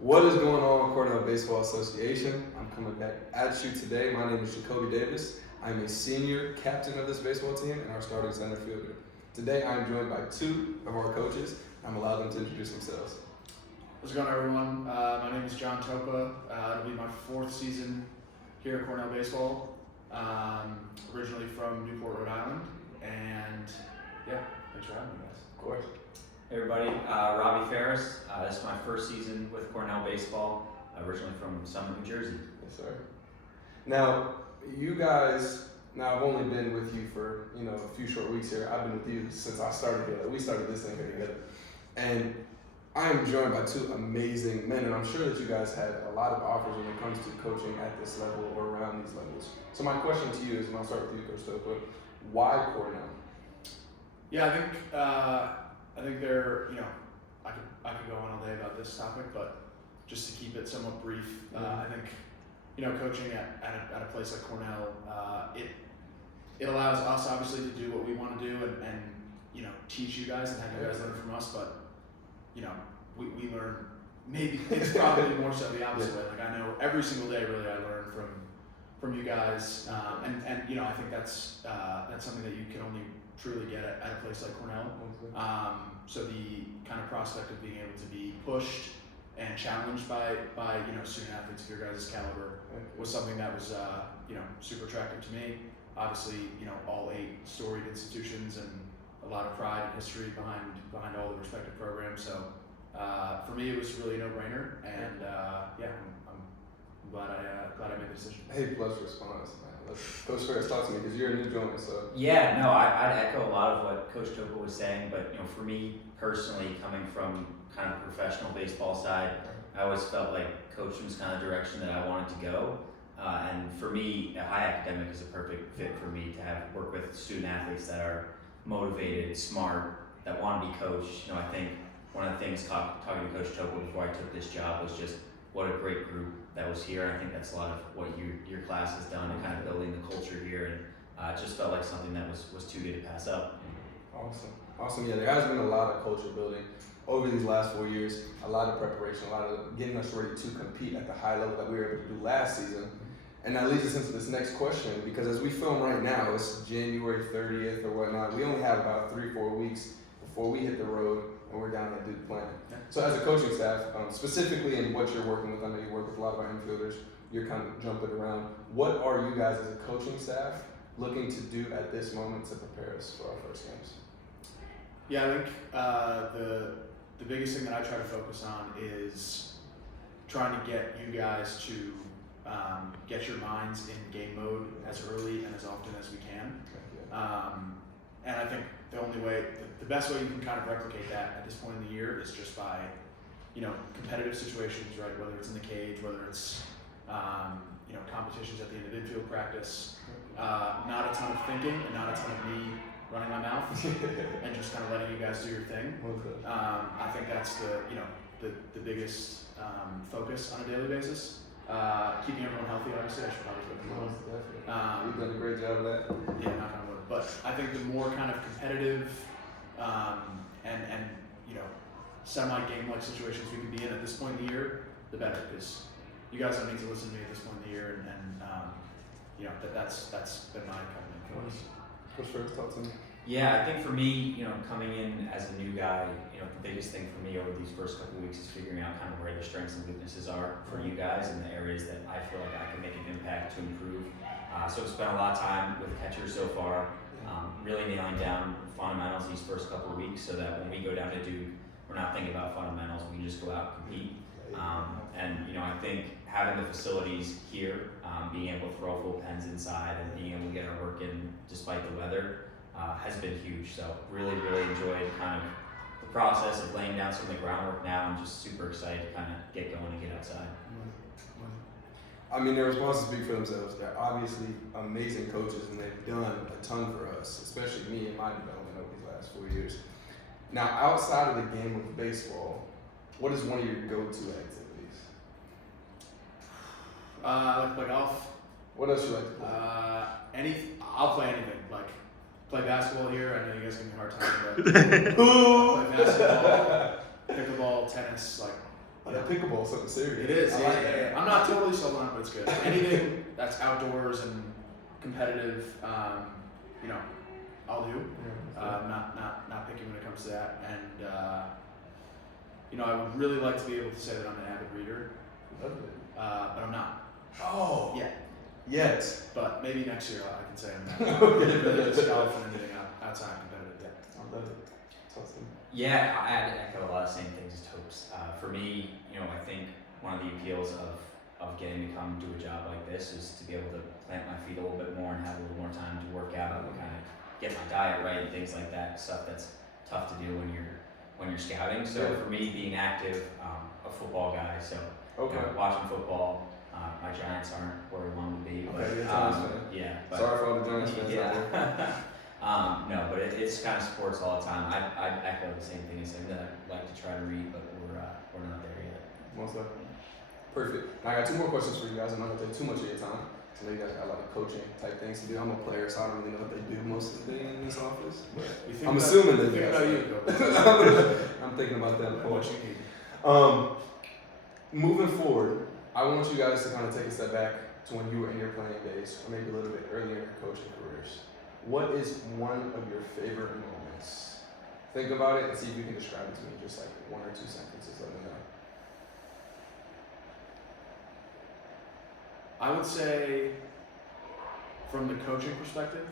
What is going on, Cornell Baseball Association? I'm coming back at you today. My name is Jacoby Davis. I'm a senior captain of this baseball team and our starting center fielder. Today I'm joined by two of our coaches. I'm allowed them to introduce themselves. What's going on, everyone? My name is John Toppa. It'll be my fourth season here at Cornell Baseball. Originally from Newport, Rhode Island, and yeah, thanks for having me, guys. Of course. Hey everybody, Robby Faris. This is my first season with Cornell Baseball, originally from Summit, New Jersey. Yes, sir. Now, you guys, I've only been with you for, a few short weeks here. I've been with you since I started here. We started this thing here together. And I am joined by two amazing men, and I'm sure that you guys had a lot of offers when it comes to coaching at this level or around these levels. So my question to you is, and I'll start with you, Coach Toppa, why Cornell? Yeah, I think there, I could go on all day about this topic, but just to keep it somewhat brief, I think, coaching at a place like Cornell, it allows us obviously to do what we want to do and teach you guys and have you guys learn from us, but we learn, maybe it's probably more so the opposite way. Like I know every single day really I learn from you guys, and I think that's something that you can only truly get at a place like Cornell. So the kind of prospect of being able to be pushed and challenged by student athletes of your guys' caliber was something that was super attractive to me. Obviously, all 8 storied institutions and a lot of pride and history behind all the respective programs. So for me, it was really a no-brainer, and I'm glad I made the decision. A plus response, man. Coach Faris, talk to me because you're a new joiner, so. Yeah, no, I'd echo a lot of what Coach Toppa was saying, but for me personally, coming from kind of professional baseball side, I always felt like coaching was kind of the direction that I wanted to go. And for me, a high academic is a perfect fit for me to work with student athletes that are motivated, smart, that want to be coached. I think one of the things talking to Coach Toppa before I took this job was just what a great group that was here. I think that's a lot of what your class has done and kind of building the culture here, and it just felt like something that was too good to pass up. Awesome. Yeah, there has been a lot of culture building over these last 4 years, a lot of preparation, a lot of getting us ready to compete at the high level that we were able to do last season. And that leads us into this next question, because as we film right now, it's January 30th or whatnot. We only have about 3-4 weeks before we hit the road and we're down at Duke playing. So as a coaching staff, specifically in what you're working with, I know you work with a lot of our infielders, you're kind of jumping around. What are you guys as a coaching staff looking to do at this moment to prepare us for our first games? Yeah, I think the biggest thing that I try to focus on is trying to get you guys to get your minds in game mode as early and as often as we can. And I think the only way, the best way you can kind of replicate that at this point in the year is just by, competitive situations, right? Whether it's in the cage, whether it's, competitions at the end of infield practice. Not a ton of thinking and not a ton of me running my mouth and just kind of letting you guys do your thing. I think that's the biggest focus on a daily basis. Keeping everyone healthy, obviously, I should probably put them on. You've done a great job of that. Yeah, knock on wood. But I think the more kind of competitive and semi-game-like situations we can be in at this point in the year, the better. Because you guys don't need to listen to me at this point in the year, and that's been my kind of influence. Coach Faris, talk to me. Yeah, I think for me, coming in as a new guy, the biggest thing for me over these first couple of weeks is figuring out kind of where the strengths and weaknesses are for you guys and the areas that I feel like I can make an impact to improve. So I've spent a lot of time with catchers so far, really nailing down fundamentals these first couple of weeks so that when we go down to Duke, we're not thinking about fundamentals, we can just go out and compete. I think having the facilities here, being able to throw full pens inside and being able to get our work in despite the weather has been huge. So really, really enjoyed kind of the process of laying down some of the groundwork now and just super excited to kind of get going and get outside. I mean, their responses speak for themselves. They're obviously amazing coaches and they've done a ton for us, especially me in my development over these last 4 years. Now, outside of the game of baseball, what is one of your go-to activities? I like to play golf. What else you like to play? I'll play anything. Like play basketball here. I know you guys give me a hard time, but play basketball, pickleball, tennis, like Oh, that pickleball is something serious. It is. I Yeah, like yeah, that. yeah. I'm not totally sold on it, but it's good. Anything that's outdoors and competitive, I'll do. Not picky when it comes to that. And I would really like to be able to say that I'm an avid reader, Love it. but I'm not. Oh. Yeah. Yes. But maybe next year I can say I'm not. Okay. Really just golf and anything outside competitive. Yeah. I love it. It's awesome. Yeah, I'd echo a lot of the same things as Topes. For me, I think one of the appeals of getting to come do a job like this is to be able to plant my feet a little bit more and have a little more time to work out and kind of get my diet right and things like that. Stuff that's tough to do when you're scouting. So Yeah. for me, being active, a football guy, so watching football. My Giants aren't where we want them to be, but Okay, you're a Giants fan. yeah. But, Sorry for all the Giants fans out there. yeah. No, but it's kind of sports all the time. I echo the same thing as him that I'd like to try to read, but we're not there yet. Most definitely. Perfect. Now, I got 2 more questions for you guys. I'm not gonna take too much of your time. So you guys got a lot of coaching type things to do. I'm a player, so I don't really know what they do most of the day in this office. But I'm assuming that you think guys. about you. I'm thinking about that. What you need. Moving forward, I want you guys to kind of take a step back to when you were in your playing days, or maybe a little bit earlier in your coaching careers. What is one of your favorite moments? Think about it and see if you can describe it to me in just like 1 or 2 sentences. Let me know. I would say, from the coaching perspective,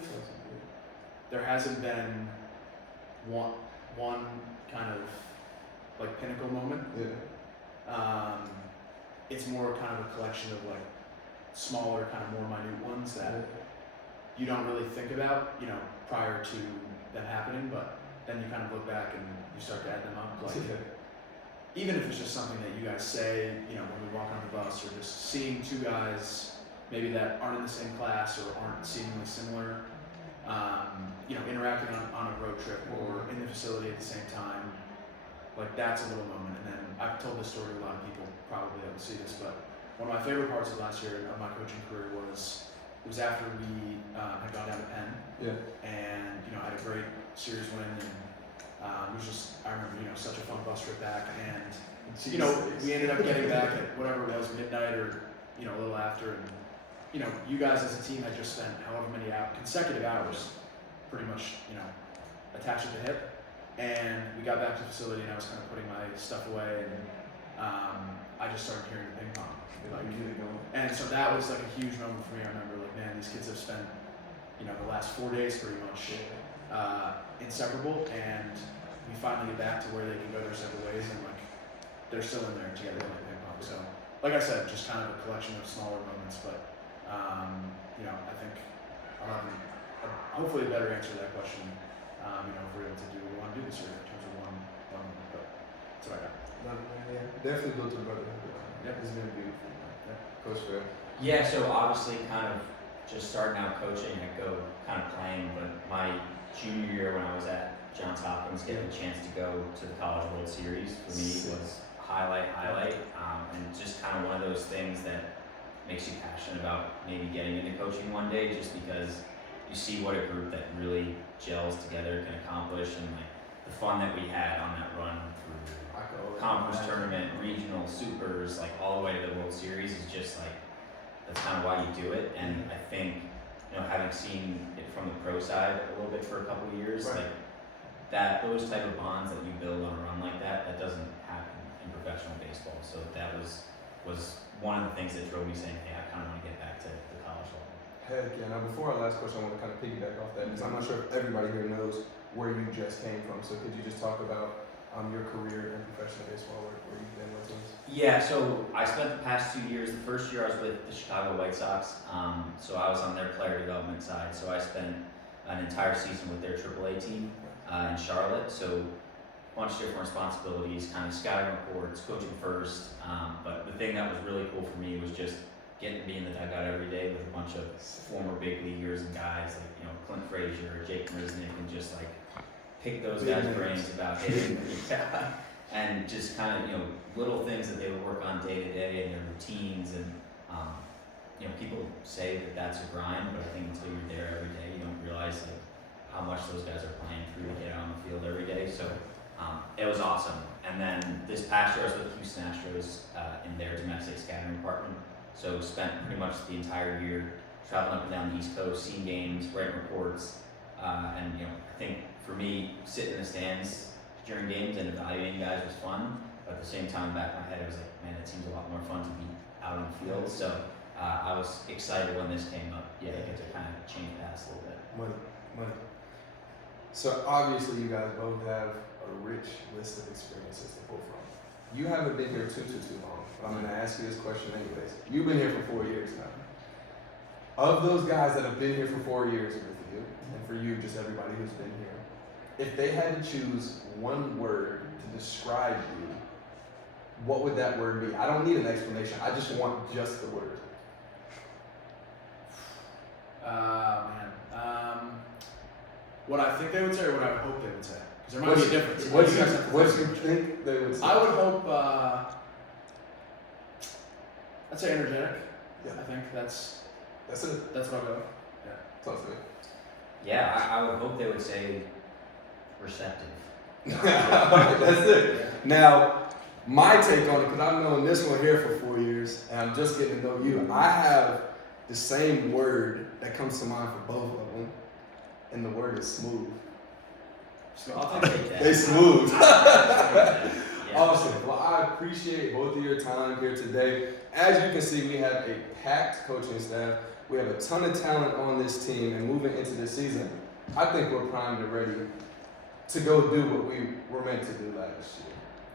there hasn't been one kind of like pinnacle moment. Yeah. It's more kind of a collection of like smaller, kind of more minute ones that you don't really think about, prior to them happening, but then you kind of look back and you start to add them up. Like, even if it's just something that you guys say, when we walk on the bus, or just seeing 2 guys maybe that aren't in the same class or aren't seemingly similar, interacting on a road trip or in the facility at the same time, like that's a little moment. And then I've told this story to a lot of people probably that will see this, but one of my favorite parts of last year of my coaching career was after we had gone down to Penn. Yeah. And had a great series win, and it was just, I remember, such a fun bus trip back, and we ended up getting back at whatever it was, midnight or a little after, and you guys as a team had just spent however many consecutive hours pretty much attached at the hip, and we got back to the facility and I was kind of putting my stuff away, and I just started hearing the ping pong. And so that was like a huge moment for me. I remember, like, man, these kids have spent the last 4 days pretty much inseparable, and we finally get back to where they can go their separate ways, and like they're still in there together playing ping pong. So like I said, just kind of a collection of smaller moments, but I think I'll have hopefully a better answer to that question, if we're able to do what we want to do this year in terms of one moment, but that's what I got. Yeah, definitely built a brotherhood. Yeah. It's been beautiful. Yeah. Coach Phil. Yeah, so obviously kind of just starting out coaching, I go kind of playing, but my junior year when I was at Johns Hopkins, getting a chance to go to the College World Series for me was highlight, and just kind of one of those things that makes you passionate about maybe getting into coaching one day, just because you see what a group that really gels together can accomplish, and like the fun that we had on that run through conference tournament, regional, supers, like all the way to the World Series is just like, that's kind of why you do it. And I think, having seen it from the pro side a little bit for a couple of years, like those type of bonds that you build on a run like that doesn't happen in professional baseball. So that was one of the things that drove me saying, hey, I kind of want to get back to the college level. Heck yeah. Now, before our last question, I want to kind of piggyback off that, because I'm not sure if everybody here knows where you just came from. So could you just talk about your career in professional baseball, where you've been with teams? Yeah, so I spent the past 2 years. The first year I was with the Chicago White Sox, so I was on their player development side. So I spent an entire season with their AAA team in Charlotte. So a bunch of different responsibilities, kind of scouting reports, coaching first. But the thing that was really cool for me was just getting to be in the dugout every day with a bunch of former big leaguers and guys like Clint Frazier, Jake Marisnick, and just like pick those guys' brains about hitting, and just kind of little things that they would work on day to day and their routines, and people say that that's a grind, but I think until you're there every day, you don't realize like how much those guys are playing through to get out on the field every day. So It was awesome. And then this past year I was with Houston Astros in their domestic scattering department. So spent pretty much the entire year traveling up and down the East Coast, seeing games, writing reports, and I think for me, sitting in the stands during games and evaluating guys was fun. But at the same time, back in my head, I was like, man, it seems a lot more fun to be out on the field. So I was excited when this came up. Yeah, I get to kind of change paths a little bit. Money. So obviously, you guys both have a rich list of experiences to pull from. You haven't been here too long, but I'm going to ask you this question anyways. You've been here for 4 years now. Of those guys that have been here for 4 years with you, and for you, just everybody who's been here, if they had to choose one word to describe you, what would that word be? I don't need an explanation. I just want just the word. What I think they would say or what I would hope they would say? Because there might be a difference. What do you think they would say? I would hope, I'd say energetic. Yeah. I think that's it. That's what I would. Yeah. Talk to me. Yeah, I would hope they would say receptive. That's it. Yeah. Now, my take on it, because I've known this one here for 4 years, and I'm just getting to know you, I have the same word that comes to mind for both of them, and the word is smooth. I'll take that. They smooth. Yeah. Awesome. Well, I appreciate both of your time here today. As you can see, we have a packed coaching staff. We have a ton of talent on this team, and moving into this season, I think we're primed and ready to go do what we were meant to do last year.